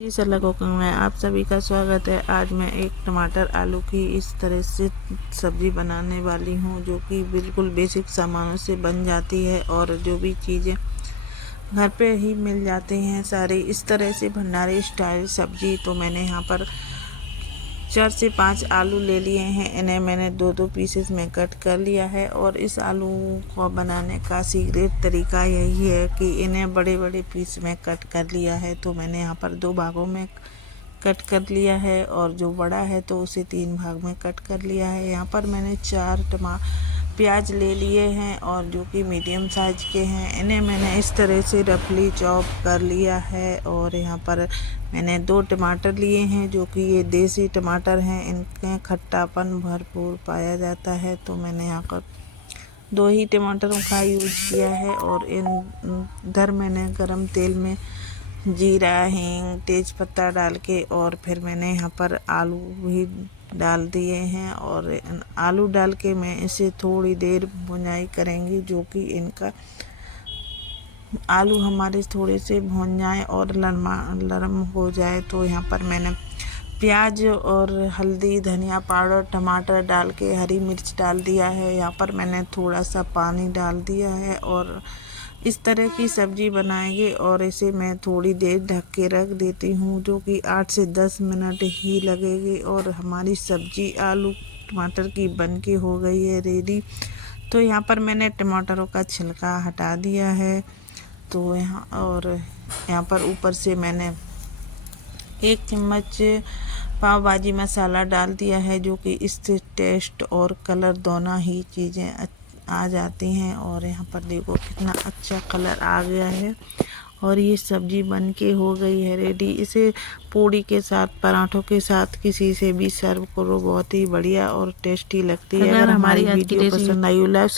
जी सलाह कुकिंग में आप सभी का स्वागत है। आज मैं एक टमाटर आलू की इस तरह से सब्ज़ी बनाने वाली हूँ जो कि बिल्कुल बेसिक सामानों से बन जाती है और जो भी चीज़ें घर पे ही मिल जाती हैं सारी इस तरह से भंडारे स्टाइल सब्ज़ी। तो मैंने यहाँ पर 4 से 5 आलू ले लिए हैं। इन्हें मैंने दो दो पीसेस में कट कर लिया है और इस आलू को बनाने का सीक्रेट तरीका यही है कि इन्हें बड़े बड़े पीस में कट कर लिया है। तो मैंने यहाँ पर 2 भागों में कट कर लिया है और जो बड़ा है तो उसे 3 भाग में कट कर लिया है। यहाँ पर मैंने 4 प्याज ले लिए हैं और जो कि मीडियम साइज के हैं। इन्हें मैंने इस तरह से रफली चॉप कर लिया है। और यहाँ पर मैंने 2 टमाटर लिए हैं जो कि ये देसी टमाटर हैं, इनके खट्टापन भरपूर पाया जाता है। तो मैंने यहाँ पर 2 ही टमाटरों का यूज किया है। और इधर मैंने गरम तेल में जीरा, हींग, तेज पत्ता डाल के और फिर मैंने यहाँ पर आलू भी डाल दिए हैं और आलू डाल के मैं इसे थोड़ी देर भुनाई करेंगी जो कि इनका आलू हमारे थोड़े से भुन जाए और नरम हो जाए। तो यहाँ पर मैंने प्याज और हल्दी, धनिया पाउडर, टमाटर डाल के हरी मिर्च डाल दिया है। यहाँ पर मैंने थोड़ा सा पानी डाल दिया है और इस तरह की सब्ज़ी बनाएंगे और इसे मैं थोड़ी देर ढक के रख देती हूँ जो कि 8 से 10 मिनट ही लगेगी और हमारी सब्ज़ी आलू टमाटर की बन के हो गई है रेडी। तो यहाँ पर मैंने टमाटरों का छिलका हटा दिया है। तो यहाँ पर ऊपर से मैंने 1 चम्मच पाव भाजी मसाला डाल दिया है जो कि इससे टेस्ट और कलर दोनों ही चीज़ें आ जाती हैं। और यहाँ पर देखो कितना अच्छा कलर आ गया है और ये सब्ज़ी बन के हो गई है रेडी। इसे पूड़ी के साथ, पराठों के साथ किसी से भी सर्व करो, बहुत ही बढ़िया और टेस्टी लगती है। अगर हमारी वीडियो पसंद आई हो लाइक